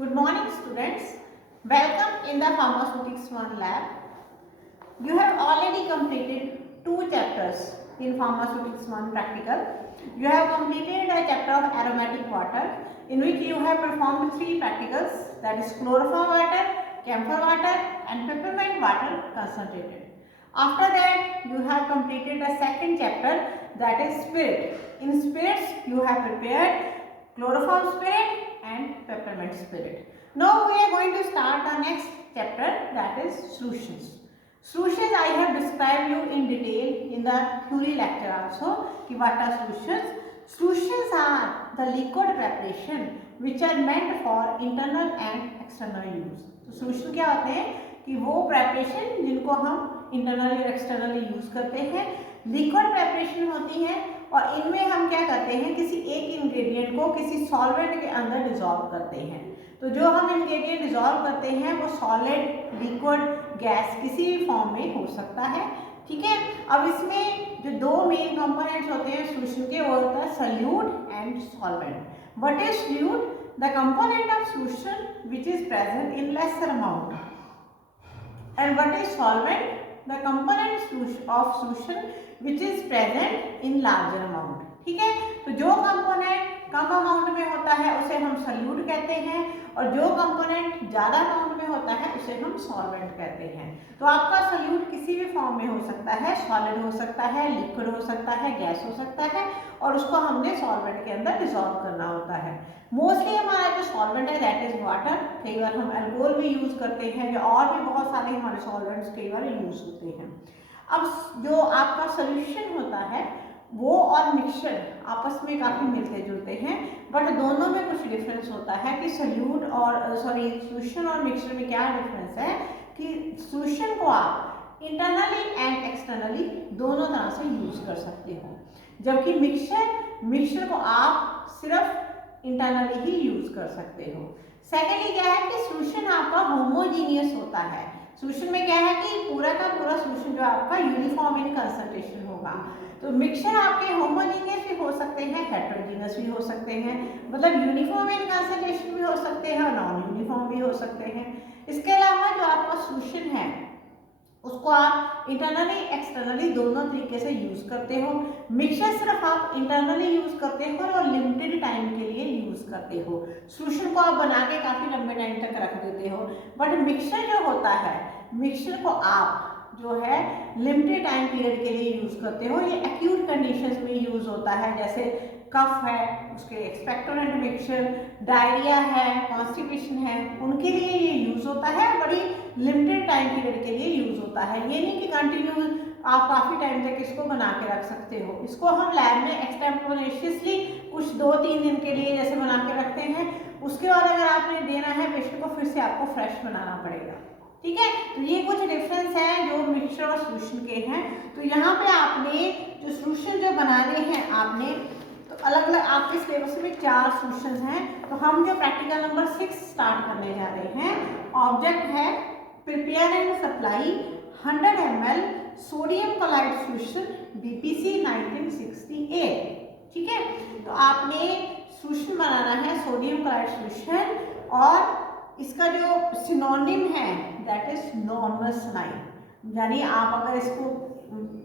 Good morning, students. Welcome in the Pharmaceutics 1 lab. You have already completed 2 chapters in Pharmaceutics 1 practical. You have completed a chapter of aromatic water in which you have performed 3 practicals, that is chloroform water, camphor water and peppermint water concentrated. After that, you have completed a second chapter, that is spirit. In spirits, you have prepared chloroform spirit and peppermint spirit. Now we are going to start the next chapter, that is solutions. Solutions I have described you in detail in the theory lecture also. What are solutions? Solutions are the liquid preparation which are meant for internal and external use. तो solution क्या होते हैं कि वो preparation जिनको हम internally और externally use करते हैं, liquid preparation होती है और इनमें हम क्या करते हैं किसी एक इंग्रेडिएंट को किसी सॉल्वेंट के अंदर डिसॉल्व करते हैं। तो जो हम इंग्रेडिएंट डिसॉल्व करते हैं वो सॉलिड, लिक्विड, गैस किसी भी फॉर्म में हो सकता है। ठीक है, अब इसमें जो दो मेन कंपोनेंट्स होते हैं सॉल्यूशन के वो होता है solute and solvent. What is solute? The component of solution which is present in lesser amount, and what is solvent? The component of solution which is present in larger amount। ठीक है, तो जो component कम amount में होता है उसे हम solute कहते हैं और जो कंपोनेंट ज़्यादा अमाउंट में होता है उसे हम सॉल्वेंट कहते हैं। तो आपका सॉल्यूट किसी भी फॉर्म में हो सकता है, सॉलिड हो सकता है, लिक्विड हो सकता है, गैस हो सकता है और उसको हमने सॉल्वेंट के अंदर डिसॉल्व करना होता है। मोस्टली हमारा जो सॉल्वेंट है दैट इज वाटर। कई बार हम अल्कोहल भी यूज़ करते हैं और भी बहुत सारे हमारे सॉल्वेंट्स कई बार यूज़ होते हैं। अब जो आपका सॉल्यूशन होता है वो और मिक्सचर आपस में काफ़ी मिलते जुलते हैं, बट दोनों में कुछ डिफरेंस होता है कि सॉल्यूशन और मिक्सचर में क्या डिफरेंस है कि सॉल्यूशन को आप इंटरनली एंड एक्सटर्नली दोनों तरह से यूज़ कर सकते हो, जबकि मिक्सचर को आप सिर्फ इंटरनली ही यूज़ कर सकते हो। सेकेंडली क्या है कि सॉल्यूशन आपका होमोजीनियस होता है। सॉल्यूशन में क्या है कि पूरा का पूरा सॉल्यूशन जो आपका यूनिफॉर्म इन कंसंट्रेशन होगा। तो मिक्सचर आपके होमोजीनियस भी हो सकते हैं, हेटेरोजीनियस भी हो सकते हैं, मतलब यूनिफॉर्म इन कंसंट्रेशन भी हो सकते हैं और नॉन यूनिफॉर्म भी हो सकते हैं। इसके अलावा जो आपका सॉल्यूशन है उसको आप इंटरनली एक्सटर्नली दोनों तरीके से यूज़ करते हो। मिक्सचर सिर्फ आप इंटरनली यूज़ करते हो और लिमिटेड टाइम के लिए यूज़ करते हो। सॉल्यूशन को आप बना के काफ़ी लंबे टाइम तक रख देते हो, बट मिक्सचर जो होता है मिक्सचर को आप जो है लिमिटेड टाइम पीरियड के लिए यूज़ करते हो। ये एक्यूट कंडीशंस में यूज़ होता है, जैसे कफ है उसके एक्सपेक्टोरेंट मिक्सचर, डायरिया है, कॉन्स्टिपेशन है, उनके लिए ये यूज़ होता है, बड़ी लिमिटेड टाइम पीरियड के लिए यूज़ होता है। ये नहीं कि कंटिन्यू आप काफ़ी टाइम तक इसको बना के रख सकते हो। इसको हम लैब में एक्सटेम्पोरेनियसली कुछ 2-3 दिन के लिए जैसे बना के रखते हैं, उसके बाद अगर आपने देना है पेशेंट को फिर से आपको फ्रेश बनाना पड़ेगा। ठीक है, तो ये कुछ डिफरेंस है जो मिक्सचर और सॉल्यूशन के हैं। तो यहाँ पे आपने जो सॉल्यूशन जो बना रहे हैं आपने तो अलग अलग आपके सिलेबस में 4 सॉल्यूशंस हैं। तो हम जो प्रैक्टिकल नंबर 6 स्टार्ट करने जा रहे हैं, ऑब्जेक्ट है prepare and supply 100 ml sodium chloride solution BPC 1968। ठीक है, तो आपने सॉल्यूशन बनाना है सोडियम क्लोराइड सॉल्यूशन और इसका जो सिनोनिम है दैट इज नॉर्मल सलाइन, यानी आप अगर इसको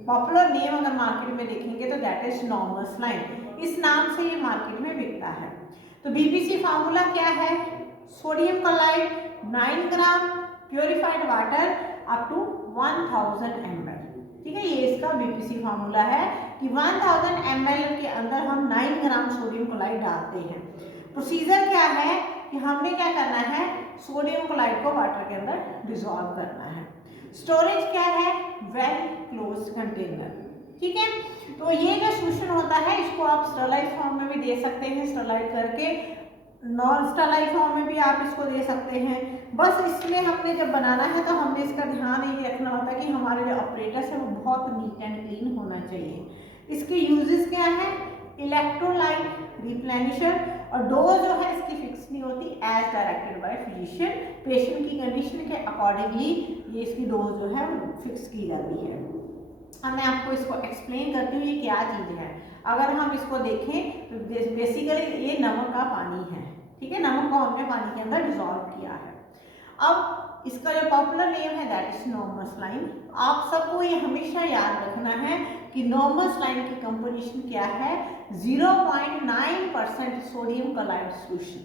पॉपुलर नेम अगर मार्केट में देखेंगे तो दैट इज नॉर्मल सलाइन। इस नाम से ये मार्केट में बिकता है। तो BPC फार्मूला क्या है? Sodium chloride 9 gram purified water up to 1000 ml। ठीक है, ये इसका BPC फार्मूला है कि 1000 ml के अंदर हम 9 ग्राम सोडियम क्लोराइड डालते हैं। प्रोसीजर क्या है कि हमने क्या करना है, सोडियम क्लोराइड को वाटर के अंदर डिसॉल्व करना है। स्टोरेज क्या है? Well close container. ठीक है, तो ये जो सॉल्यूशन होता है इसको आप स्टरलाइज फॉर्म में भी दे सकते हैं, स्टरलाइज करके नॉन स्टरलाइज फॉर्म में भी आप इसको दे सकते हैं। बस इसमें हमने जब बनाना है तो हमने इसका ध्यान ये रखना होता है कि हमारे जो ऑपरेटर्स है वो बहुत नीट एंड क्लीन होना चाहिए। इसके यूजेस क्या है? इलेक्ट्रोलाइट रिप्लेनिशर, और डोज जो है इसकी फिक्स नहीं होती, as directed by physician. Patient की कंडीशन के अकॉर्डिंगली ये इसकी डोज जो है वो फिक्स की जाती है। अब मैं आपको इसको एक्सप्लेन करती हूँ ये क्या चीज़ है। अगर हम इसको देखें तो बेसिकली ये नमक का पानी है। ठीक है, नमक को हमने पानी के अंदर डिजोल्व किया है। अब इसका जो पॉपुलर नेम है दैट इज नॉर्मल सलाइन। आप सबको ये हमेशा याद रखना है कि नॉर्मल सलाइन की कंपोजिशन क्या है, 0.9% sodium chloride solution,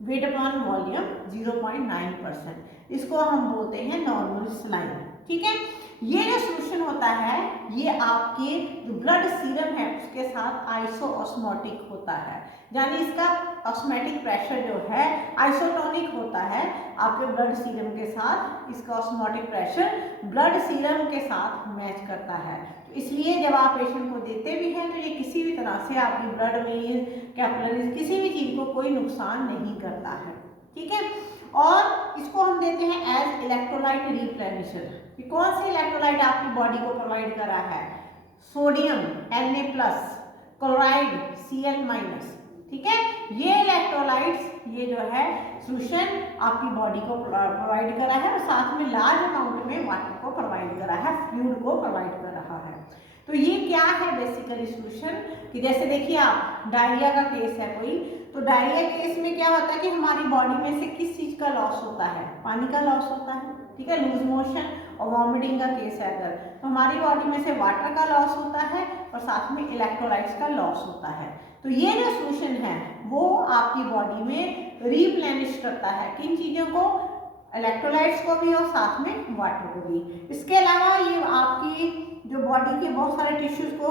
weight upon volume 0.9%, इसको हम बोलते हैं नॉर्मल सलाइन। ठीक है, ये जो सॉल्यूशन होता है ये आपके जो ब्लड सीरम है उसके साथ आइसोऑस्मोटिक होता है, यानी इसका ऑस्मोटिक प्रेशर जो है आइसोटोनिक होता है आपके ब्लड सीरम के साथ, इसका ऑस्मोटिक प्रेशर ब्लड सीरम के साथ मैच करता है। तो इसलिए जब आप पेशेंट को देते भी हैं तो ये किसी भी तरह से आपकी ब्लड में कैपिलरीज किसी भी चीज़ को कोई नुकसान नहीं करता है। ठीक है, और इसको हम देते हैं एज इलेक्ट्रोलाइट रिप्लेनिशर। कौन से इलेक्ट्रोलाइट आपकी बॉडी को प्रोवाइड कर रहा है, सोडियम Na+, क्लोराइड Cl-। ठीक है, ये इलेक्ट्रोलाइट्स ये जो है सॉल्यूशन आपकी बॉडी को प्रोवाइड कर रहा है और साथ में लार्ज अमाउंट में वाटर को प्रोवाइड कर रहा है, फ्लूइड को प्रोवाइड कर रहा है। तो ये क्या है बेसिकली सॉल्यूशन, कि जैसे देखिए आप डायरिया का केस है कोई, तो डायरिया केस में क्या होता है कि हमारी बॉडी में से किस चीज़ का लॉस होता है, पानी का लॉस होता है। ठीक है, लूज मोशन और वॉमिटिंग का केस है अगर, तो हमारी बॉडी में से वाटर का लॉस होता है और साथ में इलेक्ट्रोलाइट्स का लॉस होता है। तो ये जो सॉल्यूशन है वो आपकी बॉडी में रिप्लेनिश करता है किन चीज़ों को, इलेक्ट्रोलाइट्स को भी और साथ में वाटर को भी। इसके अलावा ये आपकी जो बॉडी के बहुत सारे टिश्यूज को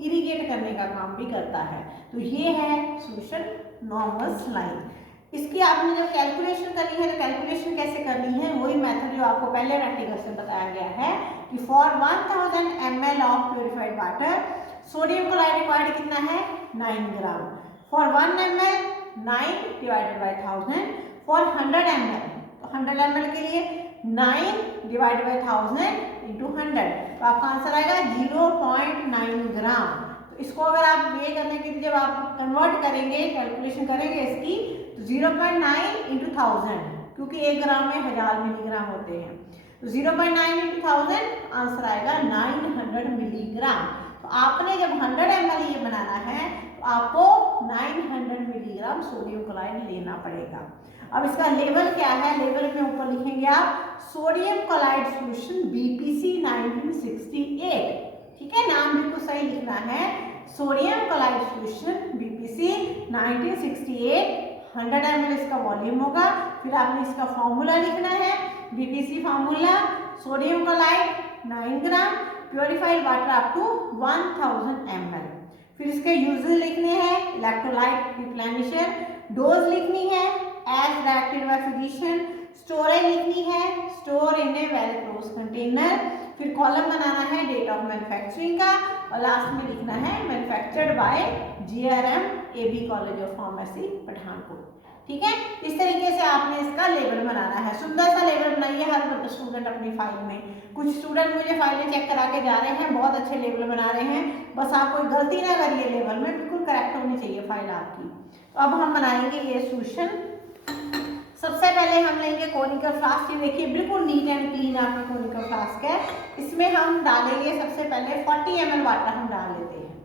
इरिगेट करने का काम भी करता है। तो ये है सॉल्यूशन नॉर्मल सलाइन। इसकी आपने जब कैलकुलेशन करनी है तो कैलकुलेशन कैसे करनी है, वही मेथड जो आपको पहले प्रैक्टिकल से बताया गया है कि for 1000 ml of purified water sodium chloride required कितना है, 9 gram. For 1 ml 9 divided by 1000, for 100 ml तो 100 ml के लिए 9 डिवाइडेड बाई 1000 इंटू 100, तो आपका आंसर आएगा 0.9 ग्राम। तो इसको अगर आप ये करने के लिए जब आप कन्वर्ट करेंगे, कैलकुलेशन करेंगे इसकी, तो 0.9 इंटू 1000, क्योंकि 1 ग्राम में 1000 मिलीग्राम होते हैं, तो 0.9 इंटू 1000 आंसर आएगा 900 मिलीग्राम। तो आपने जब 100 ml ये बनाना है तो आपको 900 मिलीग्राम सोडियम क्लोराइड लेना पड़ेगा। अब इसका लेवल क्या है, लेवल में ऊपर लिखेंगे आप सोडियम क्लोराइड सॉल्यूशन BPC 1968। ठीक है, नाम बिल्कुल सही लिखना है, sodium chloride solution BPC 1968, 100 ml इसका वॉल्यूम होगा। फिर आपने इसका फॉर्मूला लिखना है, BPC formula sodium chloride 9 gram, purified water up to 1000 ml। फिर इसके यूजेस लिखने हैं, इलेक्ट्रोलाइट रिप्लेनिशर, डोज लिखनी है as directed by physician, storage लिखनी है, store in a well close container. फिर कॉलम बनाना है डेट ऑफ मैन्युफैक्चरिंग का, और लास्ट में लिखना है manufactured by GRM AB college of pharmacy Pathankot. ठीक है, इस तरीके से आपने इसका लेबल बनाना है। सुंदर सा लेबल बनाइए हर स्टूडेंट अपनी फाइल में। कुछ स्टूडेंट मुझे फाइलें चेक करा के जा रहे हैं, बहुत अच्छे लेबल बना रहे हैं, बस आप कोई गलती ना करिए, लेबल में बिल्कुल करेक्ट होनी चाहिए फाइल आपकी। तो अब हम बनाएंगे ये सॉल्यूशन। सबसे पहले हम लेंगे कोनिकल फ्लास्क। ये देखिए बिल्कुल नीट एंड क्लीन आपका कोनिकल फ्लास्क है। इसमें हम डालेंगे सबसे पहले 40 ml वाटर हम डाल लेते हैं।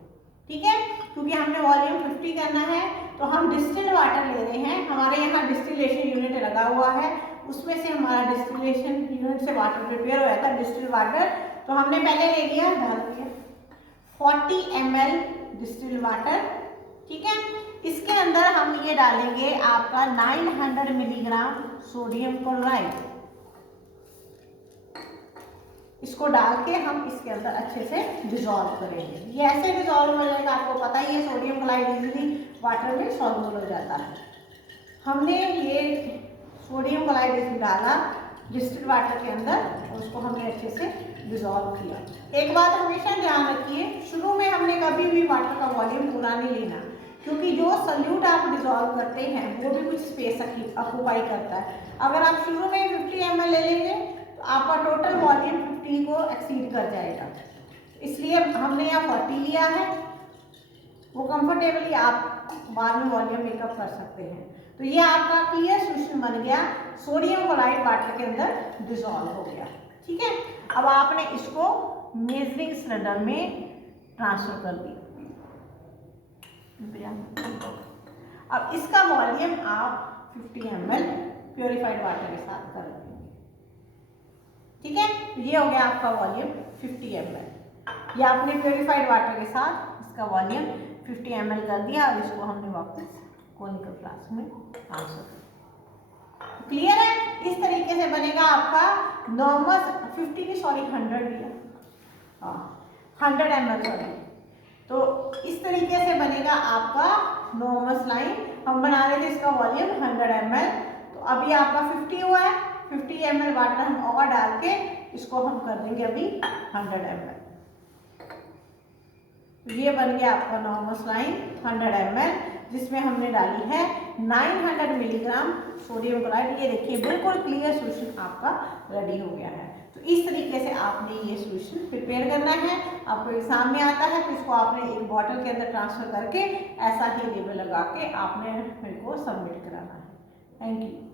ठीक है, क्योंकि हमने वॉल्यूम 50 करना है तो हम डिस्टिल्ड वाटर ले रहे हैं। हमारे यहाँ डिस्टिलेशन यूनिट लगा हुआ है, उसमें से हमारा डिस्टिलेशन यूनिट से वाटर प्रिपेयर हो जाता है, डिस्टिल्ड वाटर। तो हमने पहले ले लिया, डाल दिया 40 ml डिस्टिल्ड वाटर। ठीक है, इसके अंदर हम ये डालेंगे आपका 900 मिलीग्राम सोडियम क्लोराइड। इसको डाल के हम इसके अंदर अच्छे से डिसॉल्व करेंगे। ये ऐसे डिसॉल्व हो जाएगा, आपको पता ही है सोडियम क्लोराइड इजीली वाटर में सॉल्युबल हो जाता है। हमने ये सोडियम क्लोराइड इसमें डाला डिस्टिल्ड वाटर के अंदर और उसको हमने अच्छे से डिसॉल्व किया। एक बात हमेशा ध्यान रखिए, शुरू में हमने कभी भी वाटर का वॉल्यूम पूरा नहीं लेना, क्योंकि जो सल्यूट आप डिसॉल्व करते हैं वो भी कुछ स्पेस ऑक्यूपाई करता है। अगर आप शुरू में 50 ml ले लेंगे तो आपका टोटल वॉल्यूम 50 को एक्सीड कर जाएगा। इसलिए हमने यहाँ 40 लिया है, वो कंफर्टेबली आप बाद में वॉल्यूम मेकअप कर सकते हैं। तो ये आपका क्लियर सॉल्यूशन बन गया, सोडियम क्लोराइड वाटर के अंदर डिसॉल्व हो गया। ठीक है, अब आपने इसको मेजरिंग सिलेंडर में ट्रांसफर कर दिया। अब इसका वॉल्यूम आप 50 ml प्योरीफाइड वाटर के साथ कर लेंगे। ठीक है, ये हो गया आपका वॉल्यूम 50 ml। ये आपने प्योरीफाइड वाटर के साथ इसका वॉल्यूम 50 ml कर दिया। अब इसको हमने वापस कोनिकल फ्लास्क में ट्रांसफर कर। क्लियर है? इस तरीके से बनेगा आपका नॉर्मल 50 की सॉरी 100 लिया, 100 ml सॉरी। तो इस तरीके से बनेगा आपका नॉर्मल स्लाइन। हम बना रहे थे इसका वॉल्यूम 100 ml, तो अभी आपका 50 हुआ है। 50 ml वाटर हम और डाल के इसको हम कर देंगे अभी 100 ml। ये बन गया आपका नॉर्मल स्लाइन 100 ml, जिसमें हमने डाली है 900 मिलीग्राम सोडियम क्लोराइड। ये देखिए बिल्कुल क्लियर सॉल्यूशन आपका रेडी हो गया है। तो इस तरीके से आपने ये सॉल्यूशन प्रिपेयर करना है। आपको एग्जाम में आता है तो इसको आपने एक बॉटल के अंदर ट्रांसफर करके ऐसा ही लेबल लगा के आपने मेरे को सबमिट कराना है। Thank you.